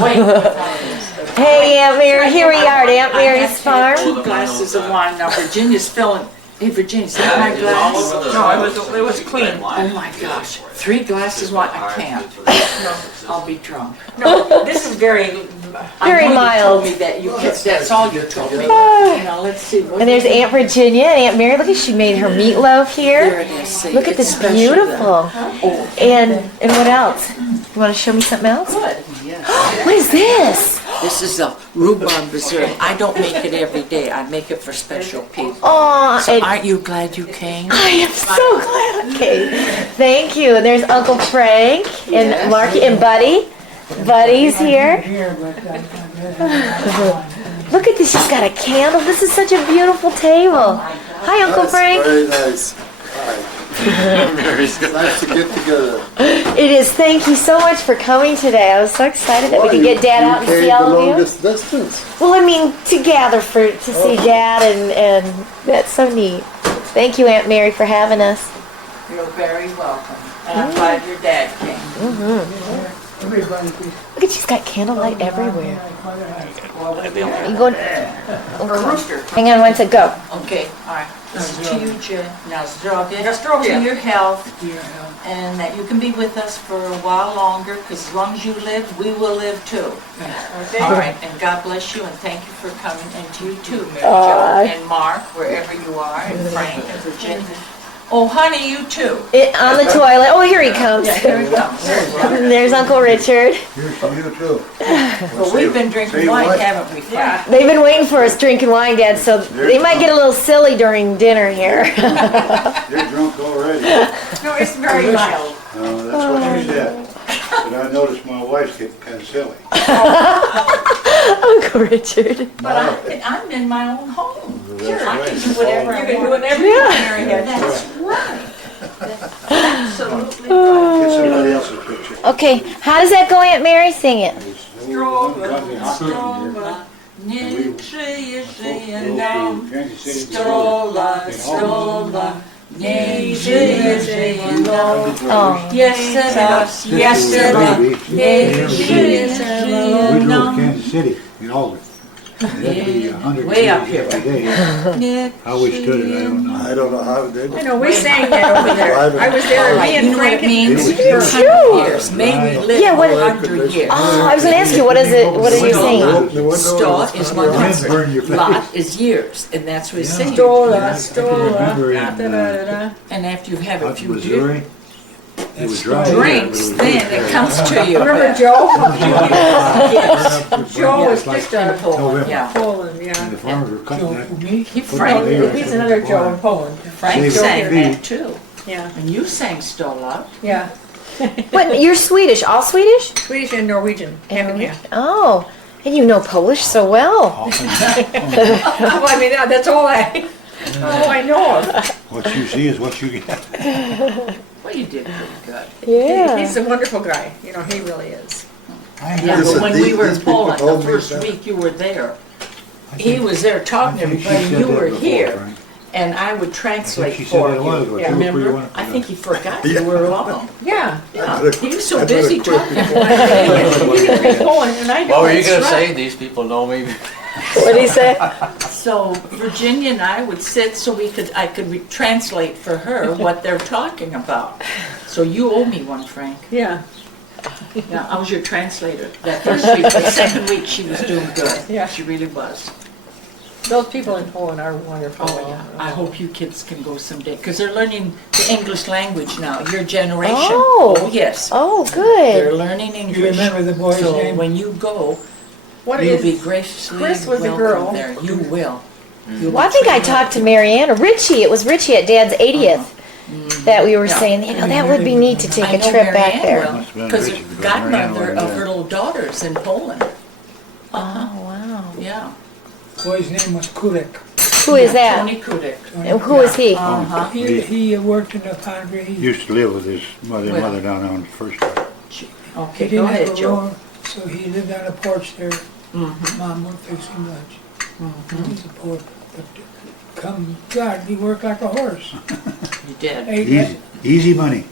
Wait. Hey, Aunt Mary, here we are at Aunt Mary's farm. 2 glasses of wine. Now Virginia's filling. Hey, Virginia, see my glass? No, it was clean. Oh my gosh, 3 glasses of wine. I can't. No, I'll be drunk. No, this is very Very mild. You told me that that's all you told me. Now let's see. And there's Aunt Virginia and Aunt Mary. Look at she made her meatloaf There here. it is. See, Look at it's this special beautiful. Oh, And what else? You want to show me something else? good. Yes. What is this? This is a rhubarb preserve. I don't make it every day. I make it for special people. Oh, So aren't you glad you came? I am so glad I came. Thank you. And there's Uncle Frank and Yes. Marky and Buddy. Buddy's here. Look at this. She's got a candle. This is such a beautiful table. Hi, Uncle Frank. Very nice. Hi. Nice to get together. It is. Thank you so much for coming today. I was so excited that we could get Dad out and see all the of you. longest distance. Well, I mean, to gather to see Dad, and that's so neat. Thank you, Aunt Mary, for having us. You're very welcome. And I'm glad your dad came. Look at she's got candlelight everywhere. You going? Rooster. Hang on one second. Go. Okay, all right. This is to you, Jen. Now, zdravia. Zdravia. To your health. And that you can be with us for a while longer, because as long as you live, we will live too. Okay. All right, and God bless you, and thank you for coming, and to you too, Merri Jo, and Mark, wherever you are, and Frank, and Virginia. Oh, honey, you too. On the toilet. Oh, here he comes. Yeah, here he comes. And there's Uncle Richard. Here's to you too. Well, we've been drinking wine, haven't we, Frank? Yeah. They've been waiting for us drinking wine, Dad, so they might get a little silly during dinner here. You're drunk already. No, it's very mild. That's what you said. But I noticed my wife's getting kind of silly. Uncle Richard. But I'm in my own home. Sure, I can do right. whatever I You can do want. whatever you want, Mary. That's right. That's absolutely right. Get somebody else's picture. Okay, how does that go, Aunt Mary? Sing it. Strola, niech żyje, żyje nam. Kansas City. Strola, strola, niech żyje, żyje nam. Oh. Jeszcze raz, jeszcze raz, niech żyje, żyje We drove nam. to Kansas City in August. That'd be 100 Way up years here. every day. How we stood it, I don't know. I don't know how it did. I know, we sang that over there. I was there, me You and know what Frank it means? and... For 100 years. May we live Yeah, what- 100 years. Oh, I was going to ask you, what is it? What are you saying? Sto is Wind burn 100. your face. Lot is years, and that's what it's saying. Stola, stola, remember in, da-da-da-da. And after you have a Up in few Missouri, it was dry. drinks, then it comes to you. Remember Joe? Yes. Joe was just in November. Yeah. Poland, And yeah. the farmers were cutting that. He Frank, He's another Joe in Poland. Frank Save sang it. that too. Yeah, And you sang Stola. yeah. What, you're Swedish, all Swedish? Swedish and Norwegian, half and half. Oh, and you know Polish so well. Well, I mean, that's all I know of. What you see is what you get. Well, you did pretty good. Yeah. He's a wonderful guy, you know, he really is. Yeah, Listen, but when we were in these people Poland, told the me first that. week you were there, he was there talking to everybody, you were here, and I would translate She said for that a while ago. you. Yeah. Two or three Remember? wonderful I think he forgot you were alone. Yeah. Yeah, he was so I better busy quit talking. He can speak Poland, and I What don't. were you gonna That's say? right. These people know me. What did he say? So Virginia and I would sit so I could translate for her what they're talking about. So you owe me one, Frank. Yeah, Yeah, I was your translator. That first week, the second week she was doing good. Yeah. She really was. those people in Poland are wonderful. Oh, yeah. I hope you kids can go someday, because they're learning the English language now, your generation. Oh. Yes. Oh, They're good. learning English. You remember the boy's So name? when you go, What you'll is, be graciously Chris was a welcomed girl. there. You will. You'll Well, I be think I treated talked to like- Marianne, or Richie, it was Richie at Dad's 80th, that we were Yeah. saying, you know, that would be neat to take I a know trip back Marianne there. will, Must have been because Richie, the because Marianne godmother was of there. her little daughter's in Poland. Oh, wow. Yeah. Boy's name was Kozuch. Who is that? Tony Kozuch. And who is he? Uh-huh. He worked in the foundry. He used to live with his mother Well. down on the first floor. Okay, He go didn't have ahead, a Joe. room, so he lived on a porch there. Mhm. Mom would fix him lunch. He's a poor, but come God, he worked like a horse. You did. Ate Easy, easy money.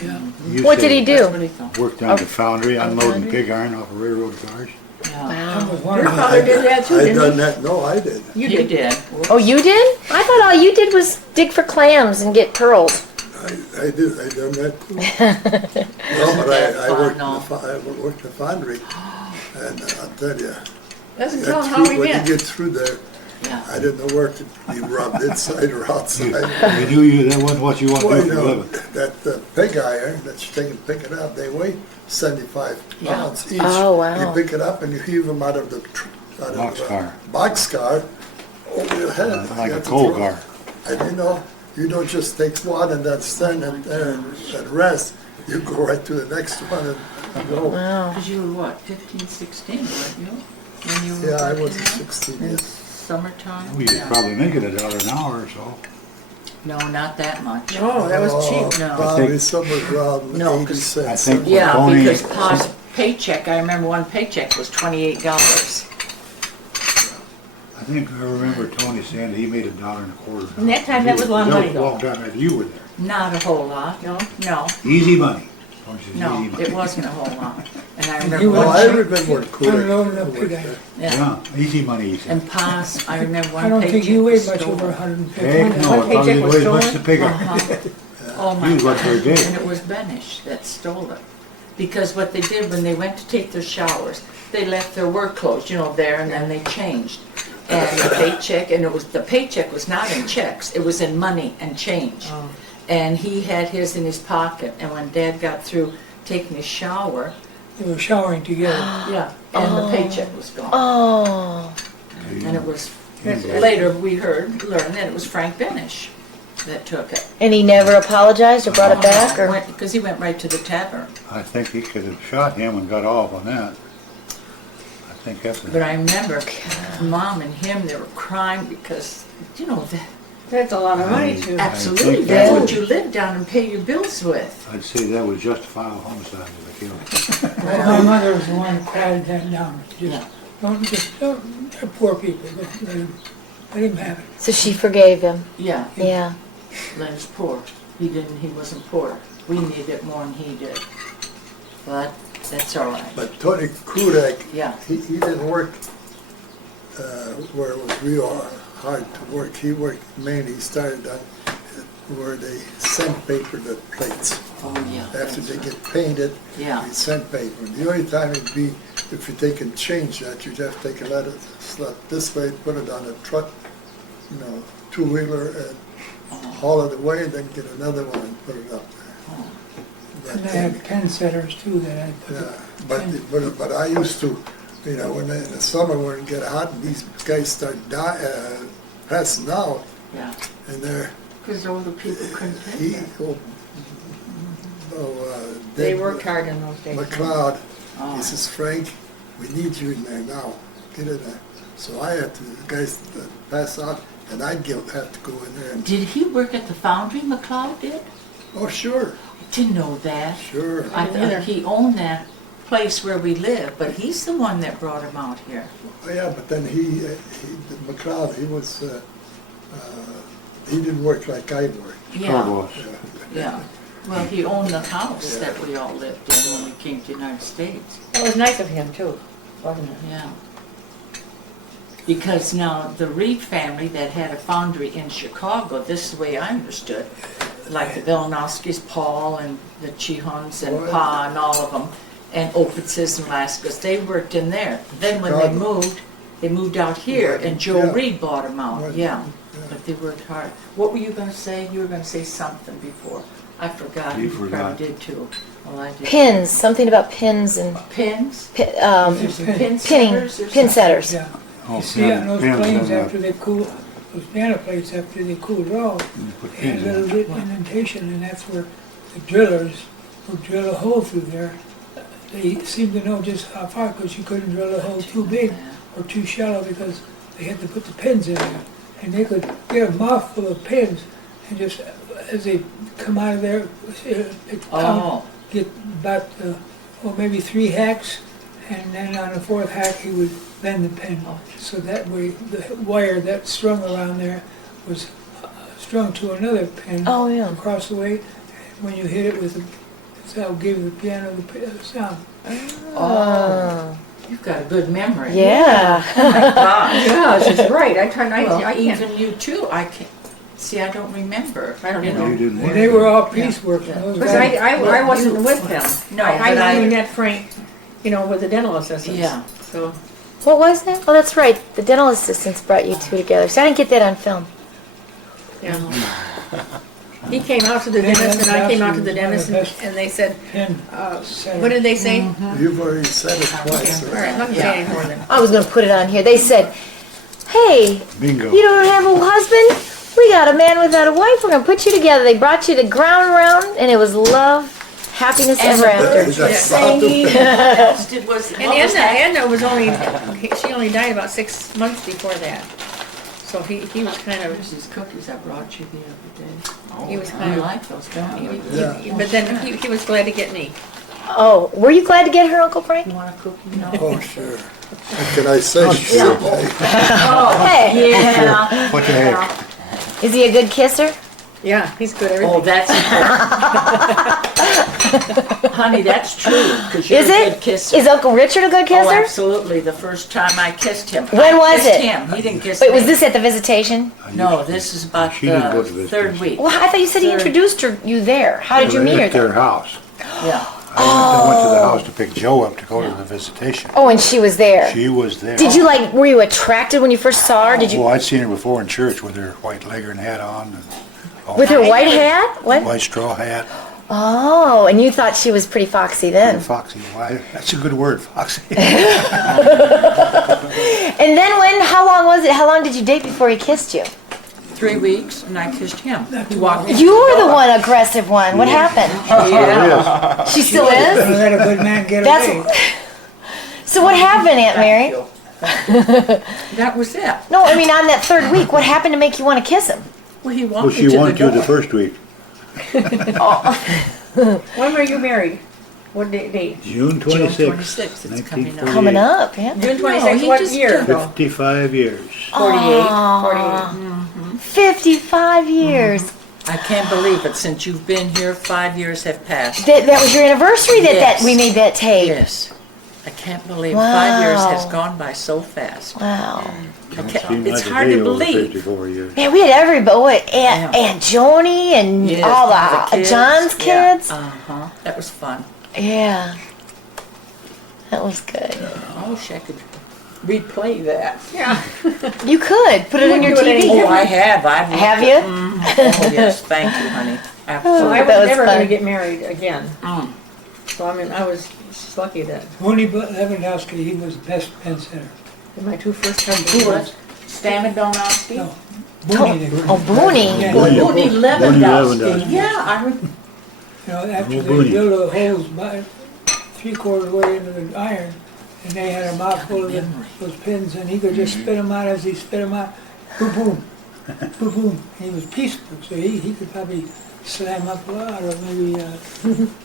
Yeah. Used What to did he That's do? what he thought. Work down the foundry, unloading foundry? pig iron off of railroad cars. Yeah. That was one Your of the, father did that too, I didn't done he? that, no, I did. You You did. did. Oh, you did? I thought all you did was dig for clams and get pearls. I did, I done that too. No, but that I fun, worked in no? I worked in the foundry, and I'll tell you, Doesn't tell him how we when you met. get through there, Yeah. I didn't know where to be rubbed, inside or outside. They knew you, that wasn't what you want to Well, do you for a know, living. that pig iron that you take and pick it up, they weigh 75 Yeah. pounds each. Oh, wow. You pick it up and you heave them out of the Boxcar. boxcar over your head. Like You a have to coal throw- car. And you don't just take one and then stand it there and rest. You go right to the next one and go. Wow. Because you were what, 15, 16, weren't you? When you were Yeah, I working was there? 16, In yes. summertime? We could Yeah. probably make it $1 an hour or so. No, not that much. No, that was cheap. No. Probably somewhere around No, 80 'cause cents. I think Yeah, Tony- because Pa's paycheck, I remember one paycheck was $28. I think I remember Tony saying that he made $1.25. And that time, that was a lot of money, though. Long time after you were there. Not a whole lot. No? No, Easy money. Tony says no, easy money. it wasn't a whole lot. And I you remember were- No, one I check, remember when Kodak unloading a worked pig there. iron. yeah. Yeah, easy money, he said. And Pa's, I remember I one don't paycheck think you was weighed much over stolen. 150. Heck no, one it probably paycheck was weighs much stolen? the pig iron. Uh-huh. Oh my You was very God. big. And it was Benish that stole it. Because what they did when they went to take their showers, they left their work clothes, there, and then they changed. And the paycheck, and the paycheck was not in checks, it was in money and change. Oh. And he had his in his pocket, and when Dad got through taking his shower, They were showering together. yeah, and the paycheck was gone. Oh. And it was, later we learned that it was Frank Benish that took it. And he never apologized or brought it back, or? Because he went right to the tavern. I think he could have shot him and got off on that. I think that's. But I remember Mom and him, they were crying because, that, That's a lot of money too. absolutely, think that's that- what you live down and pay your bills with. I'd say that was justifiable homicide if I killed him. My mother was the one who quieted that down. Yeah. They're poor people, let him have it. So she forgave him. Yeah, Yeah. Len's poor. He wasn't poor. We needed it more than he did. But that's all right. But Tony Kodak, Yeah. he didn't work where it was real hard to work. He worked mainly, he started on where they sandpapered the plates. Oh, yeah. After that's they right. get painted, Yeah. they sandpaper. The only time it'd be if you take and change that, you'd have to take a letter slot this way, put it on a truck, two-wheeler, and haul it away, and then get another one and put it up there. And I had pen setters too that I put. Yeah, but I used to, when in the summer when it get hot and these guys start passing out, Yeah. and they're, Because older people couldn't pay that. They Dave worked hard in those days. McLeod, Oh. he says, Frank, we need you in there now, get in there. So I had to, the guys pass out, and I'd have to go in there and, Did he work at the foundry, McLeod did? oh, sure, I didn't know that. sure. I didn't either. thought he owned that place where we live, but he's the one that brought him out here. Oh, yeah, but then McLeod, he didn't work like I worked. Yeah, Carboss. yeah. Well, he owned the house Yeah. that we all lived in when we came to the United States. That was nice of him too, wasn't it? Yeah. Because now the Reed family that had a foundry in Chicago, this is the way I understood, like the Vilanowskis, Paul and the Chihuns and Oh, yeah. Pa and all of them, and Opitzes and Laskas, they worked in there. Then when they moved out here and Joe Yeah. Reed bought them out, Right. yeah. Yeah. But they worked hard. What were you gonna say? You were gonna say something before. I forgot. You probably forgot. did too. Well, I did. Pins, something about pins and Pins? There's Pin pin- setters or pin something? setters. Yeah. Oh, You see on those pins planes and, after they cool, those banner plates after they cooled off, you put they had pins a in. little bit indentation, and that's where the drillers would drill a hole through there. They seemed to know just how far, because you couldn't drill a hole too big or too shallow, because they had to put the pins in there. And they could get a mouthful of pins, and just as they come out of there, they'd Oh, get about, maybe 3 hacks, and then on the 4th hack, he would bend the pin. Oh. So that way, the wire that strung around there was strung to another pin Oh, yeah. across the way. When you hit it with So I'll give the piano the sound. Oh, you've got a good memory. Yeah. Oh my gosh. Yeah, she's right. I can't. Even you too. I can't. See, I don't remember. I don't you know. You didn't And work. they were all piecework. Yeah. Those Because guys. I wasn't with them. No, I but I- met Frank, with the dental assistants. Yeah. So, What was that? Oh, that's right. The dental assistants brought you two together. So I didn't get that on film. yeah. He came out to the Yeah, dentist and I came out to that's the dentist one of the best. and they said, Pen what did they say? You've already said it twice. All right, let me say any more then. I was going to put it on here. They said, hey, Bingo. you don't have a husband? We got a man without a wife. We're going to put you together. They brought you to ground round, and it was love, happiness ever after. Did was And Edna was she only died about 6 months before that. So he was kind of, There's these cookies I brought you the other day. Oh, He was I kind of- like those, don't you? Yeah. but then he was glad to get me. Oh, were you glad to get her, Uncle Frank? You want a cookie? No. Oh, sure. What can I say? Sure. Hey, Yeah. What the heck? is he a good kisser? Yeah, he's good at Oh, everything. that's honey, that's true. Because you're Is a it? good kisser. Is Uncle Richard a good Oh, kisser? absolutely. The first time I kissed him. When I was kissed it? him. He didn't kiss Wait, me. was this at the visitation? No, this is about She didn't go to the the third visitation. week. Well, I thought you said he Third. introduced you there. How did you meet her At their there? house. Yeah. I went to the house to pick Joe up to go to the visitation. Oh, and she was there. She was there. Did you were you attracted when you first saw her? Did you, Well, I'd seen her before in church with her white leghorn hat on and all with her white hat? What? white straw hat. Oh, and you thought she was pretty foxy then. Foxy. Why? That's a good word, foxy. And then how long was it? How long did you date before he kissed you? 3 weeks, and I kissed him. He walked me. You were the one aggressive one. What happened? Yeah. She still is? Let a good man get That's. away. So what happened, Aunt Mary? That was it. No, I mean on that third week, what happened to make you want to kiss him? Well, he walked Well, me she to wanted the to door. the first week. When were you married? What date? June June 26th, 26th, it's coming up. 1948. Coming up, yeah. June No, 26th, he what just year? took- 55 years. 48. Aw. 48. 55 years. I can't believe it. Since you've been here, 5 years have passed. That was your anniversary that Yes. we made that tape. Yes. I can't believe 5 years has Wow. gone by so fast. Wow. Don't can't- seem it's like a hard day to over believe. 54 years. Man, we had everybody. Aunt Yeah. Aunt Joni and Yes, all the kids, John's yeah. kids. Uh-huh. That was fun. Yeah. That was good. I wish I could replay that. Yeah. You could put it You on your wouldn't do it TV. anymore. Oh, I have. I've looked Have at- you? Oh, yes. Thank you, honey. So Absolutely. I That was was never fun. going to get married again. Mm. So I mean, I was just lucky that Tony Lewandowski, he was best pen center. my two first husbands. Who was? Stammen Donowski? No, Booney, they were. Oh, Booney. Yeah. Booney Booney Lewandowski. Lewandowski. Yeah, I remember. You know, after Oh, they Booney. drilled the holes by 3/4 way into the iron, and they had a mouthful of those pins, and he could just spit them out as he spit them out. Boom, boom, boom, boom. He was peaceful, so he could probably slam up a lot, or maybe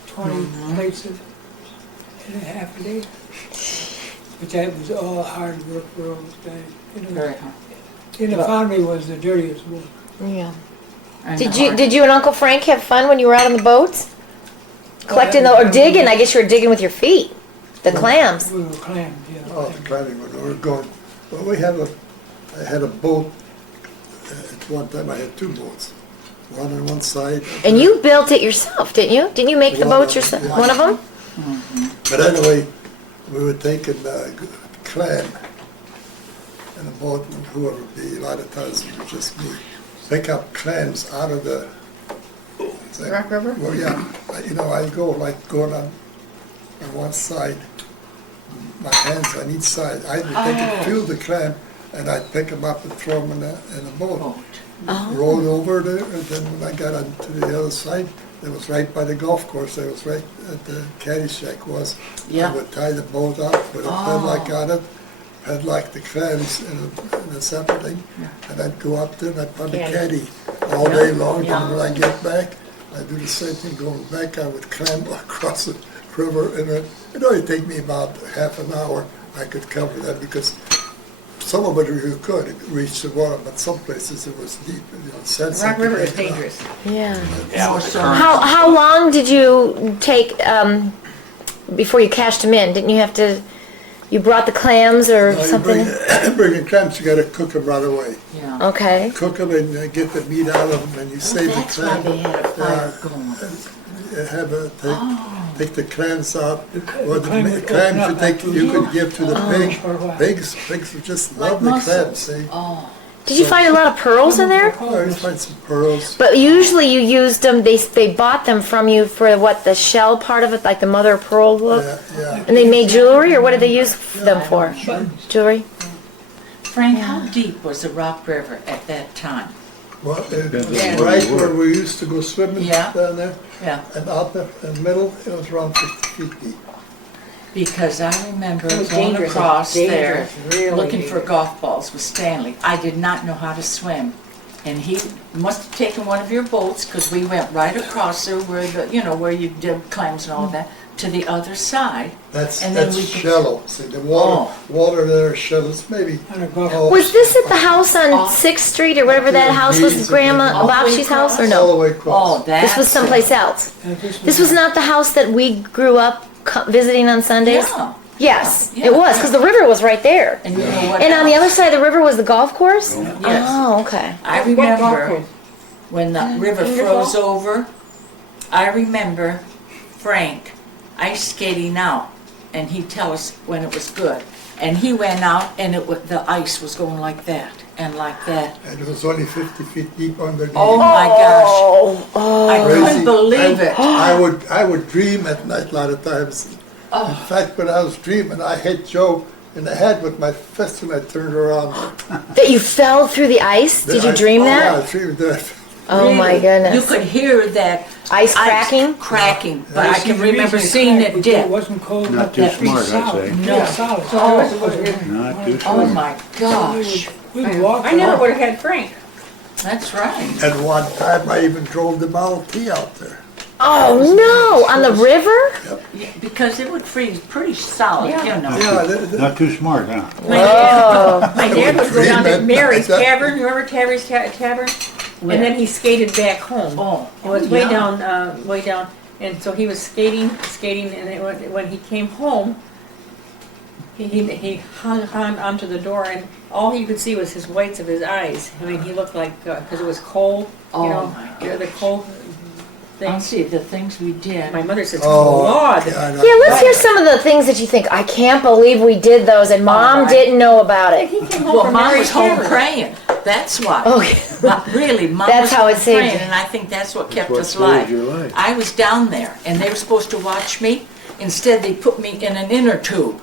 20 plates in a half a day. But that was all hard work for those guys. You know, Very hard. in the foundry was the dirtiest work. Yeah. And Did the you hard- did you and Uncle Frank have fun when you were out on the boats? Collecting or digging? I guess you were digging with your feet. The clams. We were clams, yeah. Oh, the climbing when we were going. Well, I had a boat. At one time I had two boats. One on one side. And you built it yourself, didn't you? Didn't you make the One boats of yourself? them, yeah. One of them? But anyway, we were taking clam in a boat, and whoever it be, a lot of times it was just me. Pick up clams out of the thing. Rock River? Well, yeah, I go like going on one side, my hands on each side. I'd be taking, feel the clam, and I'd pick them up and throw them in a boat. Boat. Rolled over there, and then when I got onto the other side, it was right by the golf course. It was right at the caddy shack was. Yeah. I would tie the boat up, put a padlock on it, padlock the clams in a separate thing, and I'd go up there and I'd put the caddy all day long. And when I get back, I'd do the same thing going back. I would climb across the river, and it only take me about half an hour. I could cover that because some of it you could reach the water, but some places it was deep, you know, sensitive. Rock River is to take it out. dangerous. Yeah. Yeah, with the current. How long did you take before you cashed them in? Didn't you have to? You brought the clams or Now, you something? bring the clams, you gotta cook them right away. Yeah. Okay. Cook them and get the meat out of them, and you save the That's why clam. they had a fire going. You have a, take the clams out, The clam or the would open clams up you take, after you the could give to the pig. Or what? Pigs just Like love the clams, mussels. see? Oh, Did you find a lot of pearls in there? Oh, you find some pearls. But usually you used them. They bought them from you for what, the shell part of it, like the mother of pearl look. Yeah. And they made jewelry, or what did they use them for? Jewelry. Frank, how deep was the Rock River at that time? Well, Yeah. right where we used to go swimming Yeah. down there, Yeah, and out there in the middle, it was around 50 feet deep. because I remember It was going dangerous, across there, dangerous, really looking for dangerous. golf balls with Stanley. I did not know how to swim. And he must have taken one of your boats, because we went right across there where where you did clams and all that, to the other side. That's And then we could- shallow. See, the water there is shallow. It's maybe. On a golf oh, Was this at the house on 6th Street, or whatever that house was, Grandma All the way Bobshi's house, or across? all the no? way across? Oh, that's This was someplace else. This This was not the house that we grew up visiting on Sundays? Yeah. Yes, Yeah. it was, because the river was right there. And you know what? And on the else? other side of the river was the golf course? Yes. Oh, okay. I What golf remember course? when the river froze over, I remember Frank ice skating out, and he'd tell us when it was good. And he went out, and the ice was going like that and like that. And it was only 50 feet deep underneath. Oh my gosh! Oh, I Crazy. couldn't believe it. I would dream at night a lot of times. In fact, when I was dreaming, I hit Joe in the head with my fist when I turned around. that you fell through the ice? Did you dream Yeah, that? I dreamed that. Oh my Really. goodness. You could hear that Ice cracking? cracking, but I can remember seeing it It dip. wasn't cold Not enough too to be smart, I'd solid. say. No. Yeah, solid. Not too Oh smart. my gosh! We walked I never along. would have had Frank. That's right. And one time I even drove the Model T out there. Oh no! On the river? Yeah, because it would freeze pretty solid, Yeah. you know. Yeah, Not too smart, huh? My dad would go down to Dream Mary's at night. Tavern, you remember Terry's Tavern? And then he skated back home. Oh, It was yeah. way down, and so he was skating, and when he came home, he hung onto the door, and all he could see was his whites of his eyes. I mean, he looked like, because it was cold, Oh, you know, my the gosh. cold I'll thing. see the things we did. My mother said, Oh, Lord. yeah, I know. Yeah, let's hear some of the things that you think, I can't believe we did those and Mom right. didn't know about it. He came home Well, from Mom Mary's was home Tavern. praying. That's why. Okay. Really, Mom That's was how home it saved praying, you. and I think that's what kept what us saved alive. your life. I was down there, and they were supposed to watch me. Instead, they put me in an inner tube,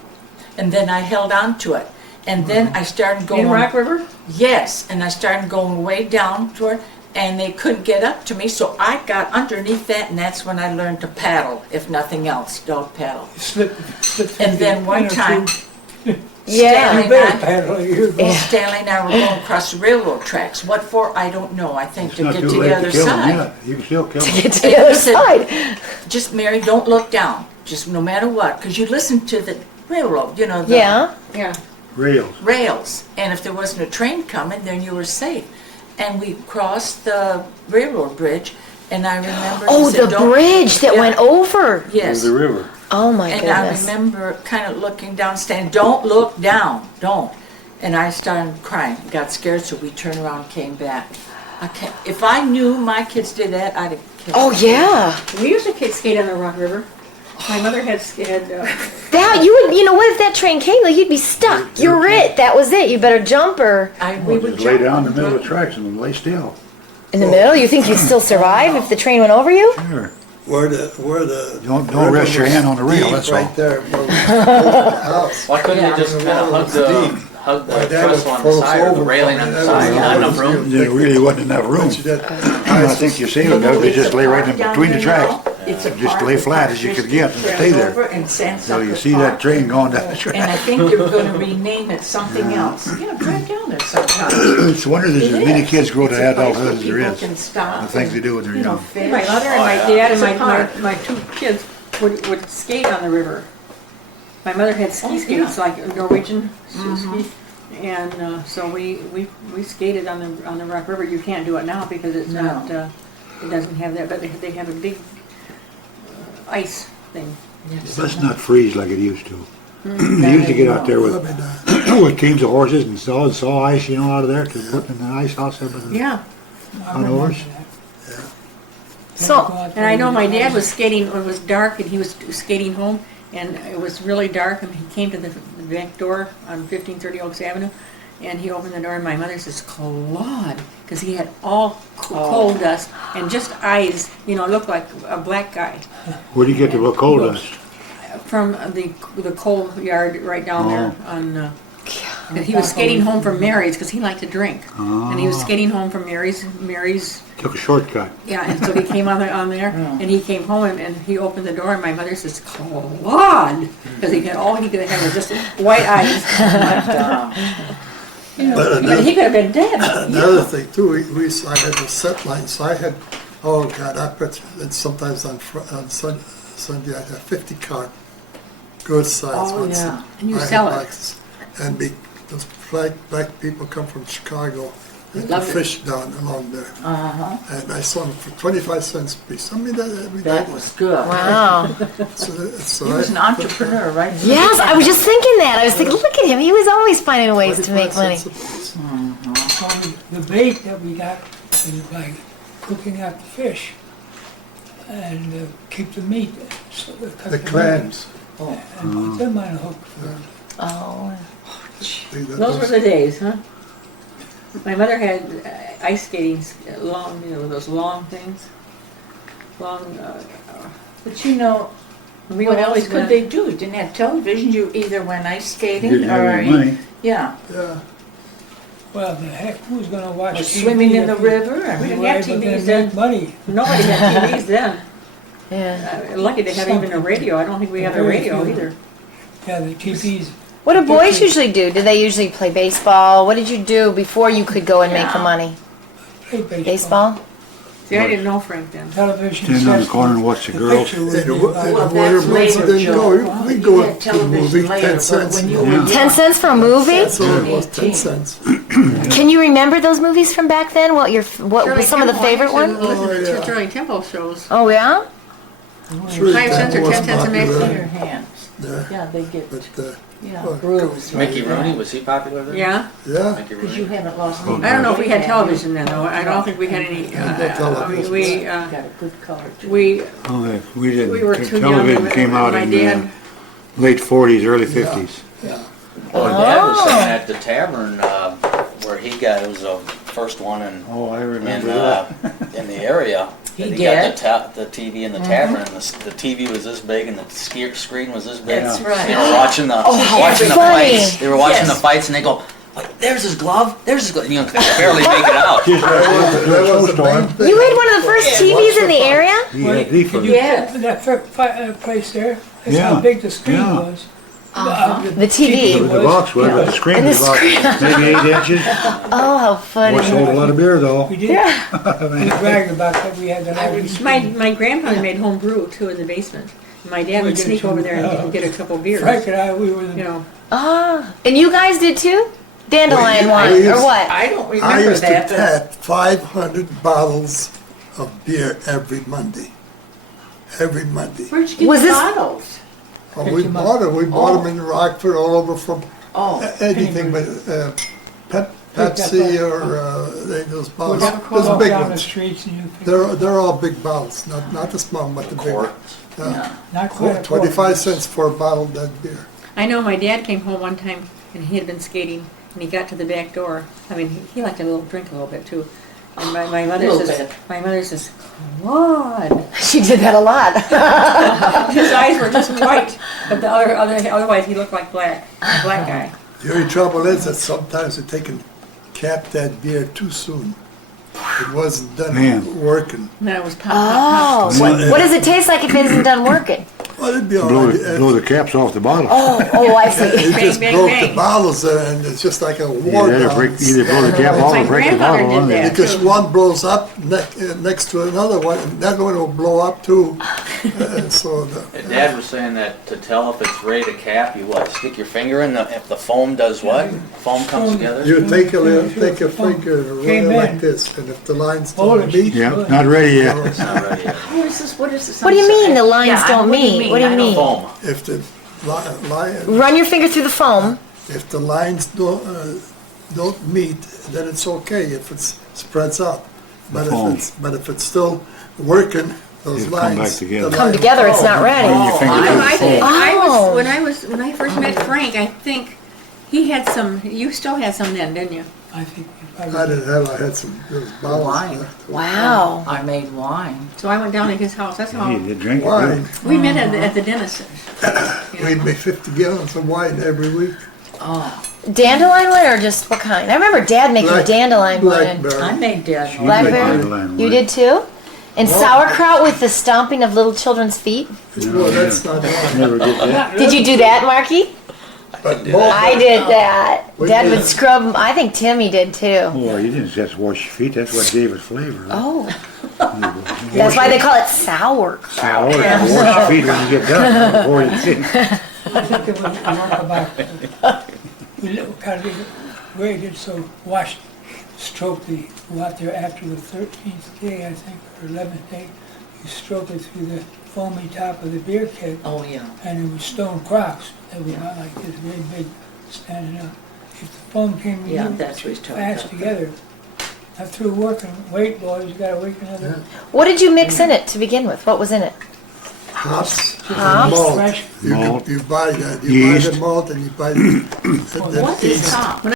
and then I held on to it. And then I started going. In Rock River? Yes, and I started going way down toward, and they couldn't get up to me, so I got underneath that, and that's when I learned to paddle, if nothing else, dog paddle. Slip And then one time, Yeah. You better paddle, you're going. Stanley and I were going across the railroad tracks. What for? I don't know. I think It's to not get too to the late other to kill him side. yet. You can still kill him. Get to the other side. Just, Mary, don't look down. Just no matter what, because you listen to the railroad, you know, the Yeah. Yeah. Rails. rails. And if there wasn't a train coming, then you were safe. And we crossed the railroad bridge, and I remember. Oh, he said, the "Don't-" bridge that Yeah. went over. Yes. The river. Oh my And I goodness. remember kind of looking down, saying, "Don't look down, don't." And I started crying, got scared, so we turned around, came back. I can't, if I knew my kids did that, I'd have killed Oh them. yeah. We used to skate on the Rock River. My mother had That you know what if that train came? Like you'd be stuck. You're it. That was it. You better jump or We Well, would just lay jump down in the on middle of the tracks and lay still. in the middle. You think you'd still survive if the train went over you? Sure. Where the Don't river rest your was hand on the rail, deep that's right all. there where we built the house. Why couldn't Yeah. you just kind of hug My the dad trestle would on the froze side or the over railing on from the it. side? That Not was enough room? There really wasn't enough room. But you did. I think you saved them, they just lay right in between the tracks. It's a Just park lay with flat as you could get and trails stay there. over and Sand So you Sucker see Park. that train going down the And I track. think they're gonna rename it something else. You know, drive down there sometime. It's a wonder there's as It many is. kids grow to It's a place adulthood where as there people is. can stop The things they and, do when they're you know, young. fish. My mother and my dad and It's a park. my two kids would skate on the river. My mother had ski Oh, skates, yeah. like Norwegian ski. And so we skated on the Rock River. You can't do it now because it's No. not, it doesn't have that, but they have a big ice thing. Let's not freeze like it used to. Mm. They used to get out there with, Probably not. with teams of horses and saw ice, you know, out of there to put in the ice house up in the, Yeah, I On remember horse? that. So- Go out and there I know with my the dad ice. was skating when it was dark, and he was skating home, and it was really dark, and he came to the back door on 1530 Oaks Avenue, and he opened the door, and my mother says, Claude, because he had all coal dust and just eyes, you know, looked like a black guy. where'd you get the coal dust? From the coal yard right down there Oh. on, he was skating home from Mary's, because he liked to drink. And he was skating home from Mary's, Took a shortcut. yeah, and so he came on there, and he came home, and he opened the door, and my mother says, Claude, because all he could have was just white eyes. But he could have been dead. Another thing too, I had the set line, so I had, oh God, I bet you, and sometimes on Sunday I'd have 50 car, good size Oh, ones. yeah. And you I had sell it. boxes. And those black people come from Chicago, and Love it. fish down along there. Uh-huh. And I saw them for 25 cents a piece. I mean, that every day. That was good. Wow. So He was an entrepreneur, right? Yes, I was just thinking that. I was thinking, look at him. He was always finding ways to make 25 money. cents a piece. Well, the bait that we got is by cooking out the fish and keep the meat. So cut The meat clams. And put them on a hook for Oh. Those were the days, huh? My mother had ice skating, long, you know, those long things. Long, But you know, we what always else could they do? You didn't have television. You either went ice skating Didn't have or any money. yeah, Yeah. Well, the heck, who's gonna watch or TV swimming in if the you- river. I We mean, didn't have Able to TVs make then. money. Nobody had TVs then. Yeah. Lucky to have even a radio. I don't think we had a Very radio few. either. Yeah, the TVs. What do boys usually do? Do they usually play baseball? What did you do before you could go and make the money? Play baseball. Baseball? See, I didn't know Frank then. Television. Stand on the sets, corner and watch the the girls. picture would In be the about- well, winter that's months, later, then Joe. we You go had to the movie, television later, 10 but cents. when you Yeah. were 10 cents for a movie? That's all it was, 10 18. cents. Can you remember those movies from back then? What Shirley was some of the Temple, I favorite used to ones? Listen to Oh, yeah. Shirley Temple shows. Oh, yeah? Sure, 5 cents or that was 10 cents a minute. popular. in your hands. Yeah, Yeah, they get but, yeah well, bruised. Mickey Rooney, was he popular then? Yeah. yeah, Mickey Because you Rooney. haven't lost Oh, any. I don't know if we had weight, television then though. I don't think we had any. No I television. mean, we You got a good color too. we Oh, yeah, we didn't. we were too young. Television came out My in dad. late 40s, early 50s. yeah. Well, Dad was Oh. sitting at the tavern where he got, it was the first one Oh, I in remember that. in the area. He And did? got the TV in the tavern, and the TV was this big, and the screen was this big. That's They right. were watching the watching the funny. fights. They were watching Yes. the fights, and they go, "There's his glove. There's his glove." You know, they could barely make it out. Just That was the snowstorm. main thing. You had one of the first TVs in the area? He had the Could first. you Yes. put that place there? That's Yeah. how big the screen Yeah. was. The TV. It was the box was, but the screen And the was about maybe 8 inches. Oh, how Boy, funny. sold a lot of beer though. We did. We bragged about that. We had that. My grandfather made home brew too in the basement. My dad We would did sneak too. over there and get a couple beers. Frank and I, we were You the. know, Ah, and you guys did too? Dandelion Well, wine, yeah, or what? I don't I remember used to that. but- tap 500 bottles of beer every Monday. Every Monday. Where'd you get Was the this- bottles? Oh, we bought them. We bought them in Rockford, all over from Oh, anything but Pepsi or those bottles. Those Walk big down the ones. streets and you. They're all big bottles, not the small, but the big Quart. ones. Yeah. Not quite a 25 cents for a bottle of that beer. I know my dad came home one time and he had been skating and he got to the back door. I mean, he liked to drink a little bit too. And my mother Little says, bit. "Claude." She did that a lot. His eyes were just white, but otherwise he looked like a black guy. The only trouble is that sometimes they can cap that beer too soon. It wasn't done Man. working. And then it was pop, Oh, pop, pop. what does it taste like if it isn't done working? Well, it'd be all Blow right. the, blow the caps off the bottle. Oh, I see. It just Bang, broke bang. the bottles there, and it's just like a war Either down. break, either blow the cap off My or break the grandfather bottle did on there. that. Because one blows up next to another one, and that one will blow up too. So Dad was saying that to tell if it's ready to cap, you what, stick your finger in the, if the foam does what? Foam comes together? you take a finger and run it Came like in. this, and if the lines Hold don't it. meet, Yeah, not ready yet. It's not ready yet. What is this, what is this? What do you I'm sorry. mean the lines Yeah, don't what do you meet? What do you I don't- mean? Foam. if the line, Run your finger through the foam. if the lines don't meet, then it's okay if it spreads out. But foam. if it's still working, those It'll come lines back together. the Come line- together, it's not ready. Run your finger through the I think foam. Oh. when I first met Frank, I think he had some. You still had some then, didn't you? I think we I probably. didn't have, I had some those bottles Wine. left. Wow. I made wine. So I went down to his house. That's how You did drink it, Wine, too. we met at the dentist. we'd make 50 gallons of wine every week. Oh, Dandelion wine or just what kind? I remember Dad making Black- dandelion wine. Blackberry. I made dead She wine. made Blackberry? dandelion You wine. did too? And sauerkraut with the stomping of little children's feet? Well, that's not wine. Never did that. Did you do that, Marky? But both, I did that. We Dad did. would scrub. I think Timmy did too. Oh, you didn't just wash your feet, that's what gave it flavor. Oh. That's why they call it sauerkraut. Sour, wash your feet when you get done, before you think. I think it was remarkable about, we kind of waited, so washed, stroked the, go out there after the 13th day, I think, or 11th day, you stroke it through the foamy top of the beer keg, Oh, yeah. and it was stone crocks that were not like this, very big, standing up. If the foam came Yeah, in that's what he's talking fast about. together, after working, wait, boys, you gotta wait another. What did you mix in it to begin with? What was in it? hops, and Hops? malt. Fresh. You Malt. buy that, you buy Yeast. the malt and you buy the What is yeast. top?